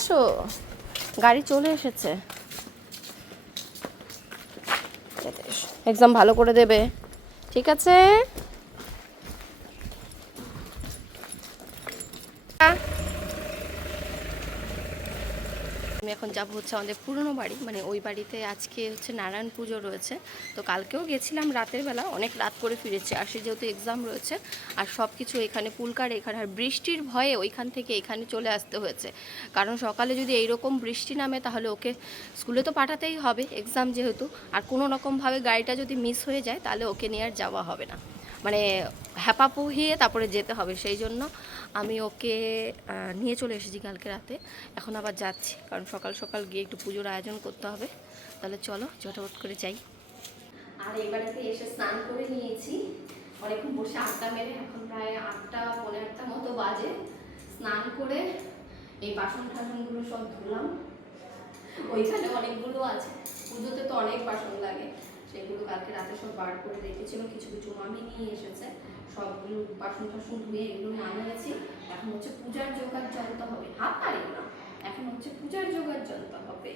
আসো গাড়ি চলে এসেছে। এক্সাম ভালো করে দেবে। ঠিক আছে আমি এখন যাব হচ্ছে আমাদের পুরনো বাড়ি মানে ওই বাড়িতে আজকে হচ্ছে নারায়ণ পুজো রয়েছে। তো কালকেও গেছিলাম রাতের বেলা, অনেক রাত করে ফিরেছি, আর সে যেহেতু এক্সাম রয়েছে, আর সব কিছু এখানে পুলকার, এখানে আর বৃষ্টির ভয়ে ওইখান থেকে এখানে চলে আসতে হয়েছে। কারণ সকালে যদি এইরকম বৃষ্টি নামে, তাহলে ওকে স্কুলে তো পাঠাতেই হবে এক্সাম যেহেতু, আর কোনো রকমভাবে গাড়িটা যদি মিস হয়ে যায়, তাহলে ওকে নিয়ে আর যাওয়া হবে না। মানে হ্যাপা পুহিয়ে তারপরে যেতে হবে। সেই জন্য আমি ওকে নিয়ে চলে এসেছি কালকে রাতে। এখন আবার যাচ্ছি, কারণ সকাল সকাল গিয়ে একটু পুজোর আয়োজন করতে হবে। তাহলে চলো, ঝটাপট করে যাই। আর বাড়িতে এসে স্নান করে নিয়েছি। অনেকক্ষণ বসে আটটা মেরে এখন প্রায় আটটা পনেরো আটটা মতো বাজে। স্নান করে এই বাসন টাসনগুলো সব ধুলাম। ওইখানে অনেকগুলো আছে। পুজোতে তো অনেক বাসন লাগে। সেগুলো কালকে রাতে সব বার করে রেখেছিল কিছু কিছু মামি নিয়ে এসেছে। সবগুলো বাসন টাসন ধুয়ে এগুলো নামিয়েছি এখন হচ্ছে পূজার জোগাড় জানতে হবে। হাত পারি না। এখন হচ্ছে পূজার জোগাড় জানতে হবে।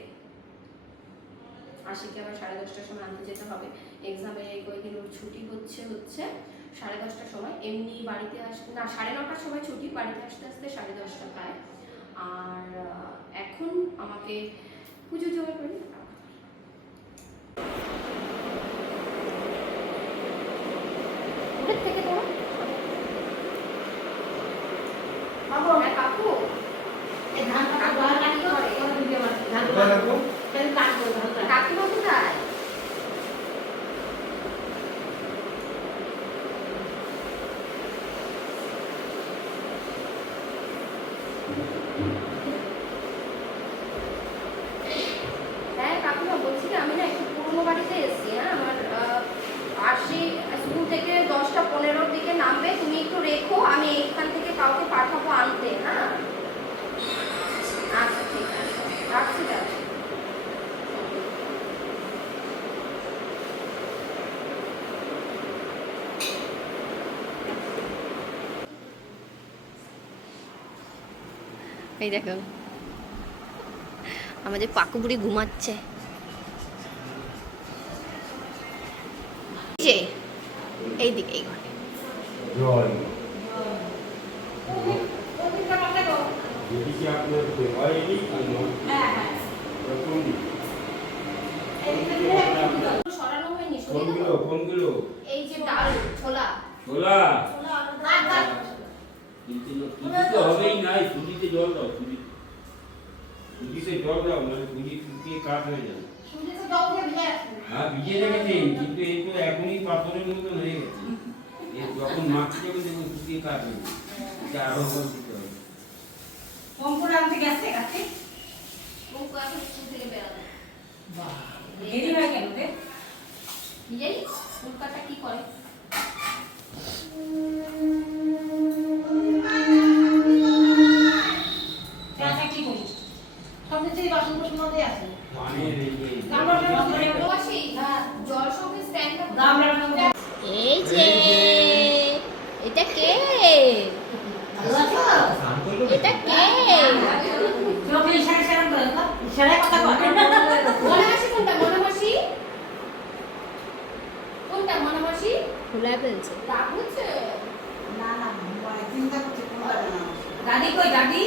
আশিকে আবার সাড়ে দশটার সময় আনতে যেতে হবে। এক্সামে কয়েকদিন ওর ছুটি হচ্ছে হচ্ছে সাড়ে দশটার সময়। এমনি বাড়িতে আসতে, না, সাড়ে নটার সময় ছুটি, বাড়িতে আসতে আসতে সাড়ে দশটা প্রায়। আর এখন আমাকে পুজো জোগাড় করে হবে। থেকে তোলো। হ্যাঁ, কাকু কাকিমা কোথায় হ্যাঁ কাকিমা বলছি কি আমি না একটু পুরনো বাড়িতে এসেছি হ্যাঁ আমার আহ, আশি স্কুল থেকে দশটা পনেরোর দিকে নামবে তুমি একটু রেখো আমি এইখান থেকে কাউকে পাঠাবো আনতে হ্যাঁ আচ্ছা ঠিক আছে রাখছি তাহলে এই দেখো। আমাদের পাকু বুড়ি ঘুমাচ্ছে। যে এই দিকে এই ঘরে। জল। যদি কি আপনার হয়নি সরানো হয়নি কোনগুলো কোনগুলো? এই যে ডাল ছোলা। ছোলা। কিন্তু সুজিতে হবেই নাই সুজিতে জল দাও সুজি সুজিতে জল দাও নাহলে সুজি শুকিয়ে কাঠ হয়ে যাবে। হ্যাঁ ভিজিয়ে রেখেছেন কিন্তু এই তো এখনই পাথরের মতন হয়ে গেছে। যখন মাটি যাবে দেখুন শুকিয়ে কাঠ হয়ে যাবে। আরও জল দিতে হবে। থেকে বেরানো কেন নিজেই এই যে এটা কে এটা কে খোলা ফেলছে দাদি কই দাদি?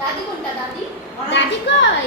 দাদি কোনটা দাদি? দাদি কই?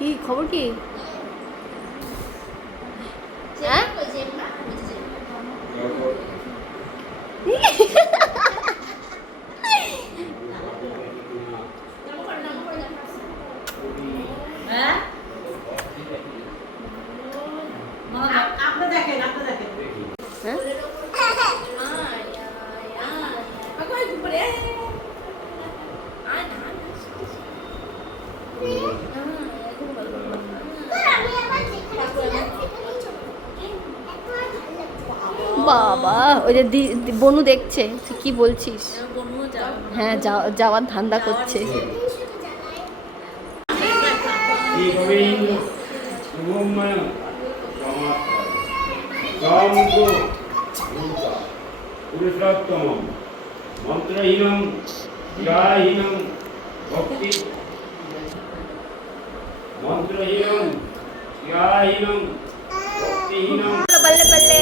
কি খবর কি হ্যাঁ বাবা ওই যে বনু দেখছে তুই কি বলছিস? হ্যাঁ যাও- যাওয়ার ধান্দা করছে। মন্ত্রহীনম ক্রিয়াহীনম ভক্তি মন্ত্রহীনম ক্রিয়াহীনম ভক্তিহীনম বললে বললে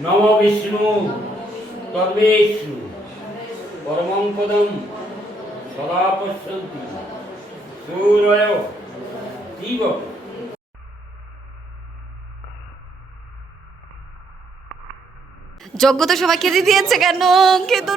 নম বিষ্ণু তদ্বিষ্ণু পরমং সদা পশ্যন্তি, সূরয় দিব যজ্ঞ তো সবাই খেতে দিয়েছে কেন? খেতো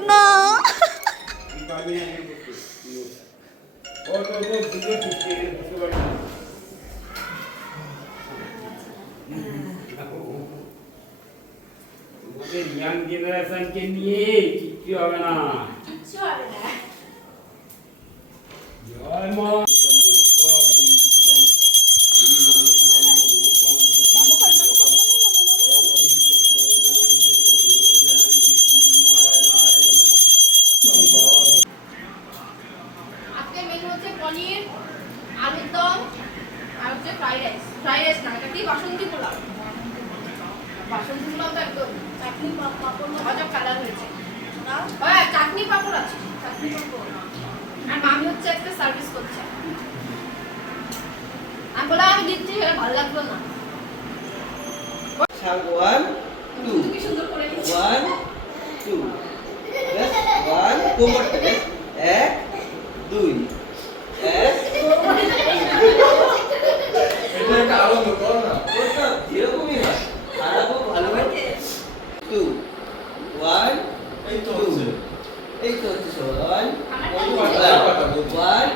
আমি বললাম আমি দিচ্ছি ভালো লাগল না। One two. ওয়ান ওয়ান এক দুই। এক এটা একটা আনন্দ কর না ওটা এরকমই হয় খারাপও ভালো টু ওয়ান এই তো টু হচ্ছে। এই তো হচ্ছে ওয়ান আমারটা বলছি। ওয়ান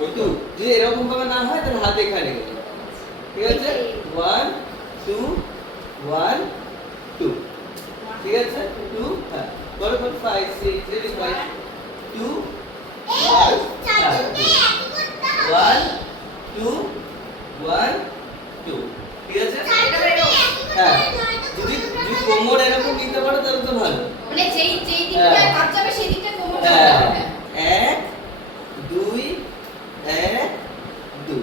ওই টু তো। যদি এরকম ভাবে না হয় তাহলে হাত এখানে গেল ঠিক আছে? ওয়ান টু ওয়ান টু ঠিক আছে? টু হ্যাঁ বলো বলো five six ready five two one two one two ঠিক আছে? হ্যাঁ। যদি যদি কোমর এরকম নিতে পারো তাহলে তো ভালো। মানে যেই যেই হ্যাঁ। দিকটা কাজ যাবে সেই দিকটা কোমর হ্যাঁ যাবে এক দুই এক দুই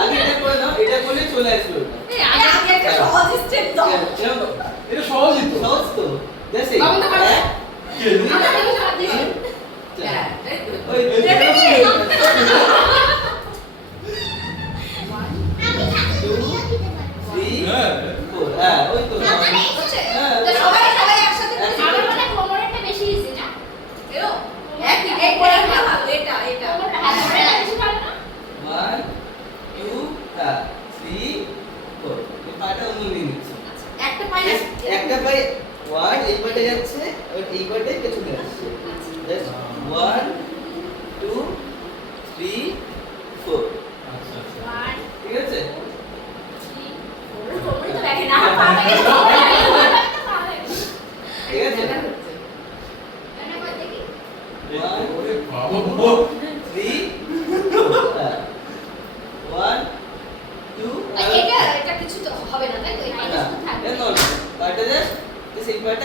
আগে এটা করে দাও এটা করলে চলে ওটা আগে আগে একটা সহজ স্টেপ দাও। এটা সহজই তো। সহজ দেখছি আমি কে। হ্যাঁ, এই। ওই এই তো দেখেছি। থ্রি হ্যাঁ ফোর হ্যাঁ ওই তো হচ্ছে? হ্যাঁ। তো সবাই সবাই একসাথে করে একসাথে। দিই। আমার মনে হয় কোমরেরটা বেশি easy না? এরো? একই, এই কোমরটা ভালো, এটা, এটা। কোমরটা বেশি ভালো না? ওয়ান টু হ্যাঁ থ্রি ফোর এই পাটা অন্য নিয়ে নিচ্ছে একটা পায়ে একটা পাই ওয়ান এই পাটে যাচ্ছে আর এই পাটে পেছনে আসছে ওয়ান টু থ্রি ফোর আচ্ছা আচ্ছা One, ঠিক আছে three, four. কোমরই তো দেখে না, আমার পা থেকে কোমর দেখে, কোমরটা তো পা দেখে। ঠিক আছে এটা হচ্ছে। এটা করে দেখি। ওয়ান ওরে বাবা থ্রি ওয়ান টু আর এটা এটা কিছু তো হবে না তাই তো এটা না শুধু থাকবে এটা নর্মাল পাটা জাস্ট সেই পাটা এক একটু ভাগ একটু ভাগ হবে ভাগ ভাগ ছাব্বিশ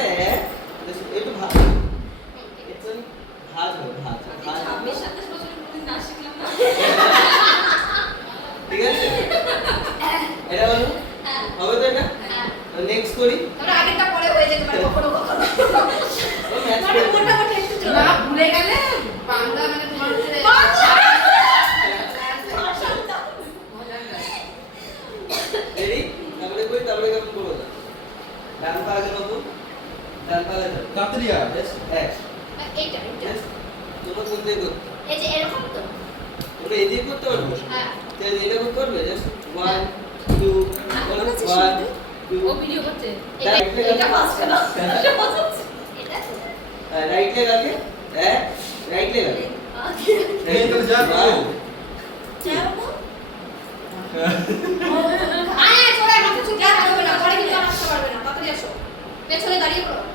নাচ শিখলাম না ঠিক আছে এটা বলো হবে এটা নেক্সট করি তাহলে আগেরটা পরে হয়ে যেতে পারে কখনো কখনো মানে তারপরে তারপরে কেমন করব? ডান পা আগে নেব ডান পা আগে নেব তাড়াতাড়ি আয়। Yes, এক এইটা এইটা। তোমরা কোন দিয়ে করতে? এই যে এরকম তো। তোমরা এই দিয়ে করতে পারবে? হ্যাঁ। তাহলে এটা করতে পারবে? জাস্ট ওয়ান টু আমার কাছে ওয়ান শুনতে। টু ও ভিডিও করছে। এটা- এটা ফার্স্ট না। এটা রাইট লেগ আগে। এক রাইট লেগ আগে। এই তাহলে যা করো। আয় চলে মাথা চুপ হবে না। পরে কিন্তু আসতে পারবে না। তাড়াতাড়ি আসো। পেছনে দাঁড়িয়ে পড়ো।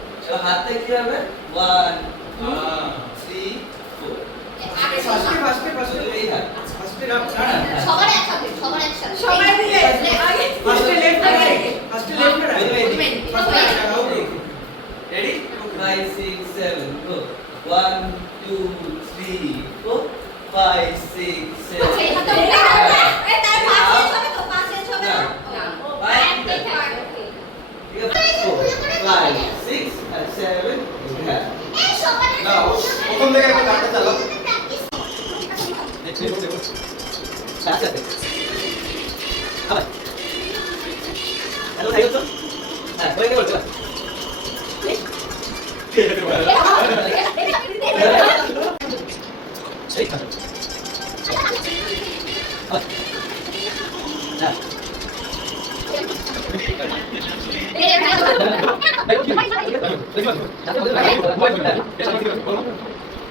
তো হাতে কি হবে? ওয়ান টু থ্রি ফোর ফার্স্টে ফার্স্টে ফার্স্টে এই হাত। ফার্স্টে রাখ না? সবার একসাথে সবার একসাথে। সবাই মিলে ফার্স্টে লেফট আগে। ফার্স্টে লেফট আগে। ফার্স্টে আউট রেডি প্রথম থেকে একটা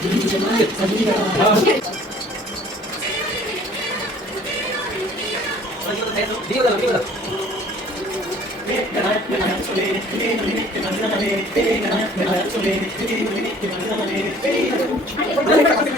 はい。